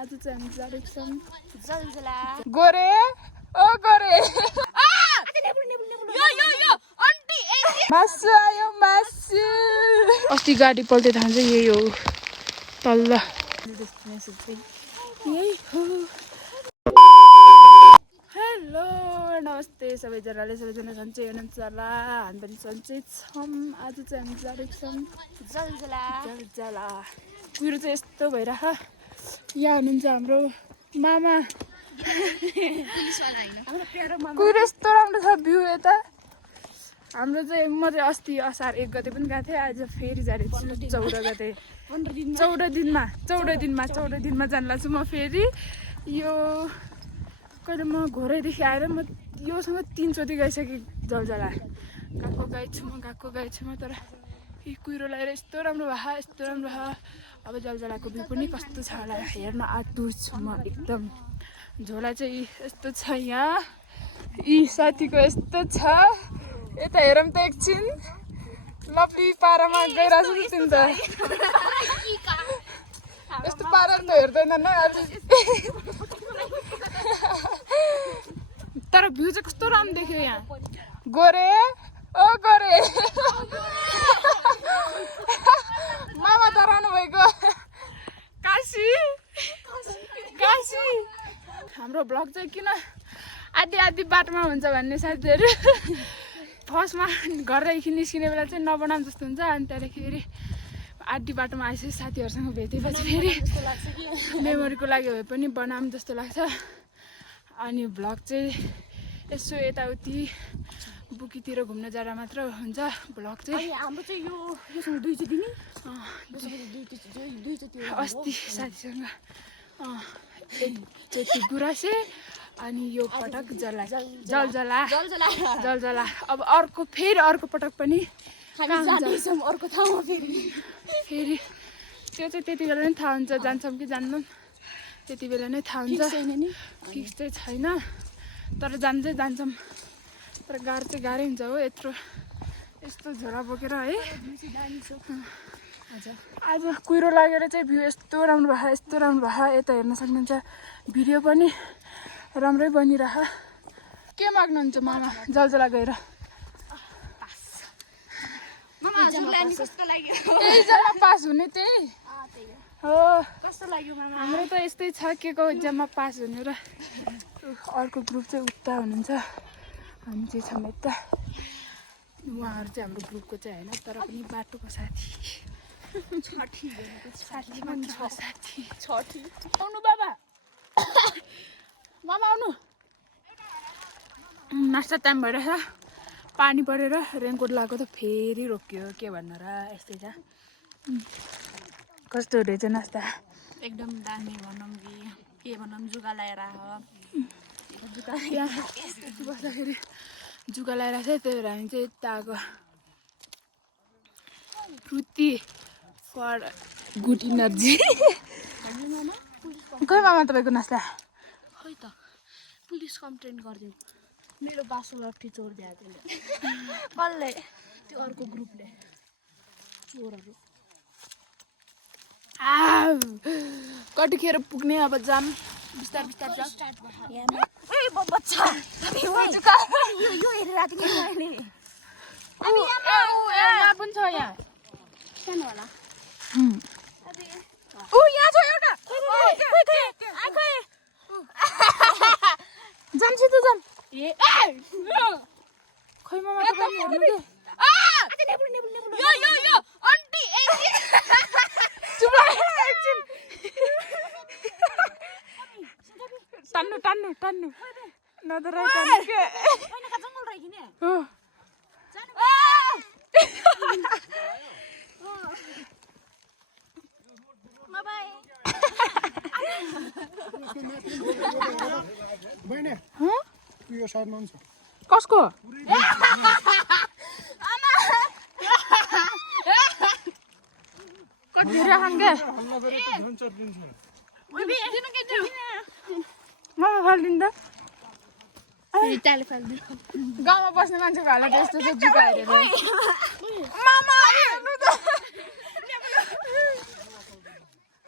आज चाहिँ हामी जाँदैछौँ जलजला गोरे ओ गोरे मासु आयो मासु अस्ति गाडी पल्टे थाहा चाहिँ यही हो तल्ल यही हो हेलो नमस्ते सबैजनाले सबैजना सन्चै हुनुहुन्छ होला हामी पनि सन्चै छौँ आज चाहिँ हामी जाँदैछौँ जलजला जलजला कुरो चाहिँ यस्तो भइरह यहाँ हुनुहुन्छ हाम्रो मामा कुरो यस्तो राम्रो छ भ्यू यता हाम्रो चाहिँ म चाहिँ अस्ति असार 1 गते पनि गएको थिएँ आज फेरि जाँदैछु 14 गते 14 दिनमा जान लाग्छु म फेरि यो कहिले म घोरैदेखि आएर म योसँग 3 चोटि गइसकेँ जलजला गएको गएछु म तर यी कुहिरो लगाएर यस्तो राम्रो भयो अब जलजलाको भ्यू पनि कस्तो छ होला हेर्न आतुर छु म एकदम झोला चाहिँ यस्तो छ यहाँ यी साथीको यस्तो छ यता हेरौँ त एकछिन लप्ली पारामा गइरहेको छु नि त यस्तो पारा त हेर्दैन न तर भ्यू चाहिँ कस्तो राम्रो देख्यो यहाँ गोरे ओ गोरे मामा डराउनु भएको काशी हाम्रो ब्लग चाहिँ किन आधी बाटोमा हुन्छ भन्ने साथीहरू फर्स्टमा घरदेखि निस्किने बेला चाहिँ नबनाऊँ जस्तो हुन्छ अनि त्यहाँदेखि फेरि आधी बाटोमा आइसकेपछि साथीहरूसँग भेटेपछि फेरि मेमोरीको लागि भए पनि बनाऊँ जस्तो लाग्छ अनि ब्लग चाहिँ यसो यताउति बुकीतिर घुम्न जाँदा मात्र हुन्छ ब्लग चाहिँ हाम्रो चाहिँ योसँग 2 चोटि नि अस्ति साथीसँग एकचोटि गुराँसे अनि यो पटक जलजला अब अर्को पटक पनि अर्को ठाउँमा फेरि त्यो चाहिँ त्यति बेला नै थाहा हुन्छ जान्छौँ कि जान्दैनौँ त्यति बेला नै थाहा हुन्छ फिक्स चाहिँ छैन तर जान्छौँ तर गाह्रो चाहिँ गाह्रै हुन्छ हो यस्तो झोला बोकेर है आज कुहिरो लागेर चाहिँ भ्यू यस्तो राम्रो भयो यता हेर्न सक्नुहुन्छ भिडियो पनि राम्रै बनिरह के माग्नुहुन्छ मामा जलजला गएर त्यही जग्गा पास हुने त्यही हो कस्तो लाग्यो मामा हाम्रो त यस्तै छ के को एक्जाममा पास हुने र अर्को ग्रुप चाहिँ उता हुनुहुन्छ हामी चाहिँ छौँ यता उहाँहरू चाहिँ हाम्रो ग्रुपको चाहिँ होइन तर पनि बाटोको साथी आउनु बाबा मामा आउनु नास्ता टाइम भइरहेछ पानी परेर रेनकोट लगाएको त फेरि रोकियो के भन्नु र यस्तै छ कस्तो रहेछ नास्ता एकदम दामी भनौँ कि के भनौँ जुगा लगाएर बस्दाखेरि जुगा लगाइरहेको छ त्यही भएर हामी चाहिँ यता आएको फ्रुटी फर गुड इनर्जी खै मामा तपाईँको नास्ता खै त पुलिस कम्प्लेन गरिदिउँ मेरो बासो लट्ठी चोरिदियो त्यसले कसले त्यो अर्को ग्रुपले चोरहरू कतिखेर पुग्ने अब जाम बिस्तार स्टार्ट भयो बच्चा यो हेरेर यहाँ पनि छ यहाँ सानो होला यहाँ छ एउटा जान्छ त जाम खै मामा तपाईँ हेर्नु के टान्नु नदर कसको कति खान्के मामा फालिदिनु त गाउँमा बस्ने मान्छेको हालत यस्तो छ जुका हेरेर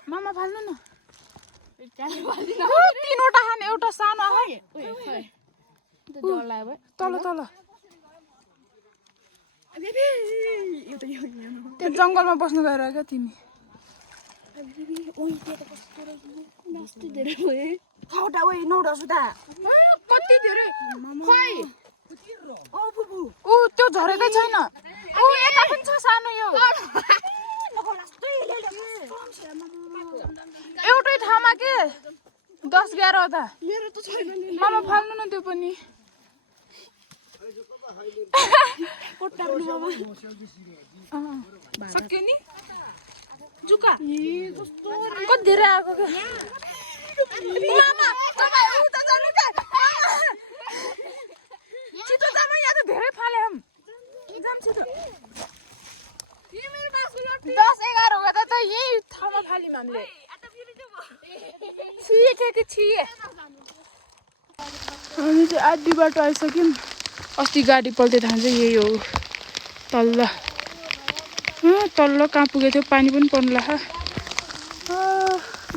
मामा फाल्नु न तीनवटा खाने एउटा सानो आयो डर लाग्यो तल तल त्यो जङ्गलमा बस्नु गएर क्या तिमी कति धेरै खै ऊ त्यो झरेकै छैन ऊ यता पनि छ सानो यो एउटै ठाउँमा के 10-11 वटा मामा फाल्नु न त्यो पनि सक्यो नि जुका कति धेरै आएको क्या मामा तपाईँ उता जानु क्या छिटो जानु यहाँ त धेरै फाले हम जाम छिटो 10-11 वटा त यही ठाउँमा फाल्यौँ हामीले छिए के छिए हामी चाहिँ आधी बाटो आइसक्यौँ अस्ति गाडी पल्टे ठाउँ चाहिँ यही हो तल्लो कहाँ पुगेको थियो पानी पनि पर्नु लाग्यो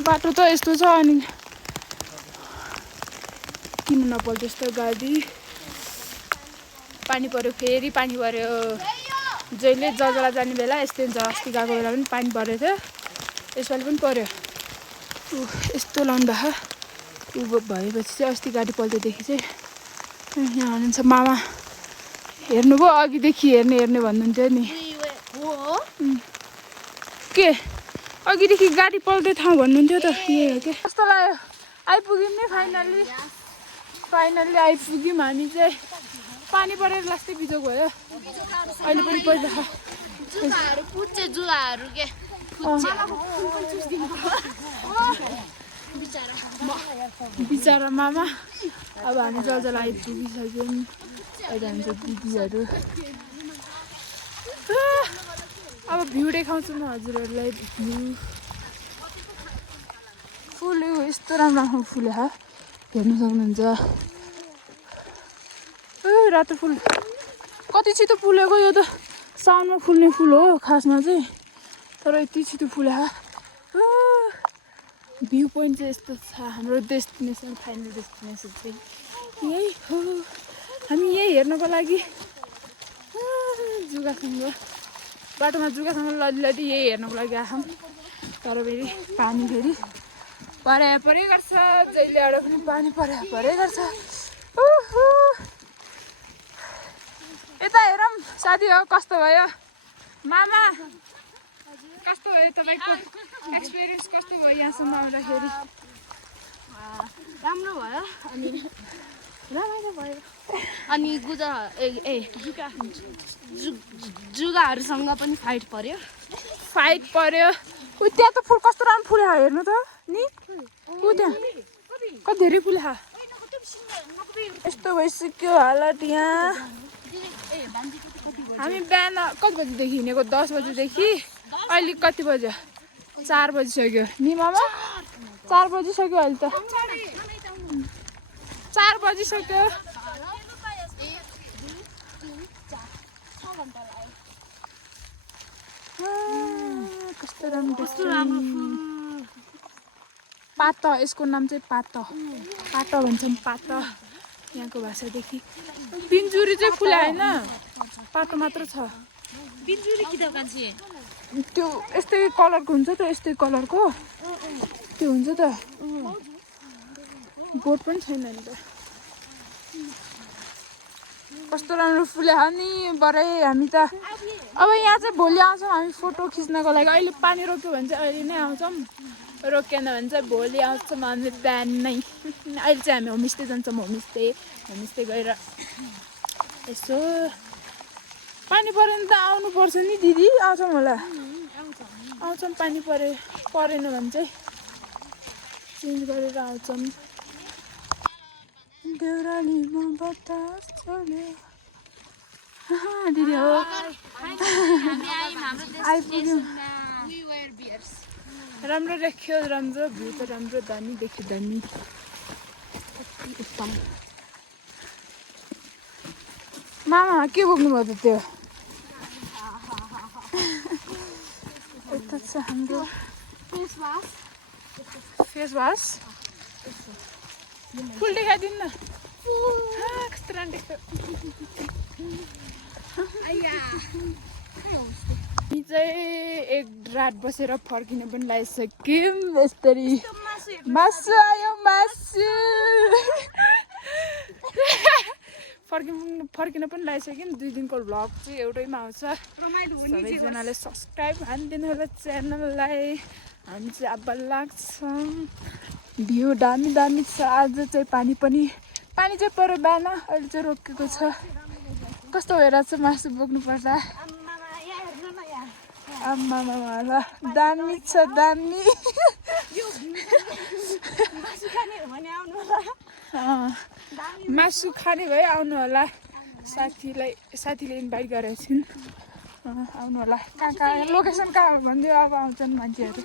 बाटो त यस्तो छ अनि किन नपल्ट यस्तो गाडी पानी पर्यो फेरि पानी पर्यो जहिले जजला जाने बेला यस्तै हुन्छ अस्ति गएको बेला पनि पानी परेको थियो यसपालि पनि पर्यो यस्तो लाउनु भएको उ भएपछि चाहिँ अस्ति गाडी पल्टेदेखि चाहिँ यहाँ हुनुहुन्छ मामा हेर्नुभयो अघिदेखि हेर्ने भन्नुहुन्थ्यो नि के अघिदेखि गाडी पल्टे ठाउँ भन्नुहुन्थ्यो त यही हो के कस्तो लाग्यो आइपुग्यौँ नि फाइनल्ली आइपुग्यौँ हामी चाहिँ पानी परेर लास्टै बिजोग भयो अहिले पनि पहिला बिचरा मामा अब हामी जल आइपुगिसक्यौँ अहिले हाम्रो दिदीहरू अब भ्यू देखाउँछु म हजुरहरूलाई भ्यू फुल यस्तो राम्रो फुल हेर्नु सक्नुहुन्छ रातो फुल कति छिटो फुलेको यो त साउनमा फुल्ने फुल हो खासमा चाहिँ तर यति छिटो फुले भ्यू पोइन्ट चाहिँ यस्तो छ हाम्रो डेस्टिनेसन फाइनल डेस्टिनेसन चाहिँ यही हो हामी यही हेर्नको लागि जुगासँग बाटोमा जुगासँग लडी यही हेर्नको लागि आयौँ तर फेरि पानी फेरि परे गर्छ जहिले एउटा पनि पानी परे गर्छ यता हेरौँ साथी हो कस्तो भयो मामा कस्तो भयो तपाईँको एक्सपिरियन्स कस्तो भयो यहाँसम्म आउँदाखेरि राम्रो भयो अनि रमाइलो भयो अनि जुगाहरूसँग पनि फाइट पर्यो ऊ त्यहाँ त फुल कस्तो राम्रो फुले हेर्नु त नि ऊ त्यहाँ कति धेरै फुले यस्तो भइसक्यो हालत यहाँ हामी बिहान कति बजीदेखि हिँडेको 10 बजीदेखि अहिले कति बज्यो 4 बजिसक्यो नि मामा 4 बजिसक्यो अहिले त 4 बजिसक्यो कस्तो राम्रो पात यसको नाम चाहिँ पात भन्छौँ पात यहाँको भाषादेखि बिन्जुरी चाहिँ फुले होइन पातो मात्र छ बिन्जुरी कि दोकान चाहिँ त्यो यस्तै कलरको हुन्छ त यस्तै कलरको त्यो हुन्छ त बोट पनि छैन नि त कस्तो राम्रो फुले नि बरै हामी त अब यहाँ चाहिँ भोलि आउँछौँ हामी फोटो खिच्नको लागि अहिले पानी रोक्यो भने चाहिँ अहिले नै आउँछौँ रोकेन भने चाहिँ भोलि आउँछौँ हामी बिहान नै अहिले चाहिँ हामी होमस्टे जान्छौँ होमस्टे गएर यसो पानी पऱ्यो भने त आउनुपर्छ नि दिदी आउँछौँ होला आउँछौँ पानी परेन भने चाहिँ चेन्ज गरेर आउँछौँ देउरालीमा बतास चल्यो दिदी हो आइपुग्यौँ राम्रो देख्यो राम्रो भ्यू त राम्रो दामी देख्यो दामी उत्तम मामा के बोक्नुभयो त त्यो यता छ हाम्रो फेस वास फुल देखाइदिनु न कस्तो राम्रो देख्छ हामी चाहिँ एक रात बसेर फर्किन पनि लागिसक्यौँ यस्तरी मासु आयो मासु फर्किन पनि लागिसक्यौँ 2 दिनको भ्लग चाहिँ एउटैमा आउँछ सबैजनाले सब्सक्राइब हानिदिनु होला च्यानललाई हामी चाहिँ अब लाग्छौँ भ्यू दामी दामी छ आज चाहिँ पानी चाहिँ पर बिहान अहिले चाहिँ रोकेको छ कस्तो भइरहेको छ मासु बोक्नु पर्दा आम्मामा दामी छ दामी मासु खाने भए आउनु होला साथीले इन्भाइट गरेको छिन् आउनु होला कहाँ लोकेसन कहाँ भनिदियो अब आउँछन् मान्छेहरू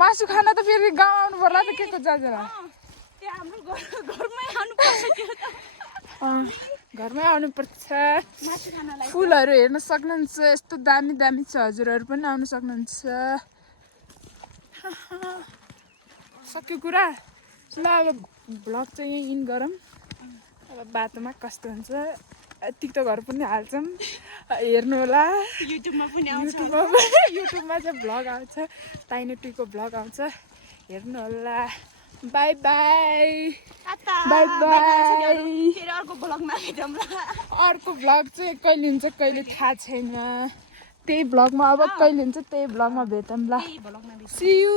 मासु खान त फेरि गाउँ आउनु पर्ला त के को जाँदैन घरमै आउनुपर्छ फुलहरू हेर्न सक्नुहुन्छ यस्तो दामी दामी छ हजुरहरू पनि आउनु सक्नुहुन्छ सक्यो कुरा ल अब भ्लग चाहिँ यहीँ इन गरौँ अब बाटोमा कस्तो हुन्छ यतिक त घर पनि हाल्छौँ हेर्नु होला युट्युबमा चाहिँ भ्लग आउँछ ताइनो टुईको भ्लग आउँछ हेर्नु होला बाई बाई बाई बाई अर्को भ्लग चाहिँ कहिले हुन्छ कहिले थाहा छैन त्यही भ्लगमा अब कहिले हुन्छ त्यही भ्लगमा भेटौँ ल सी यू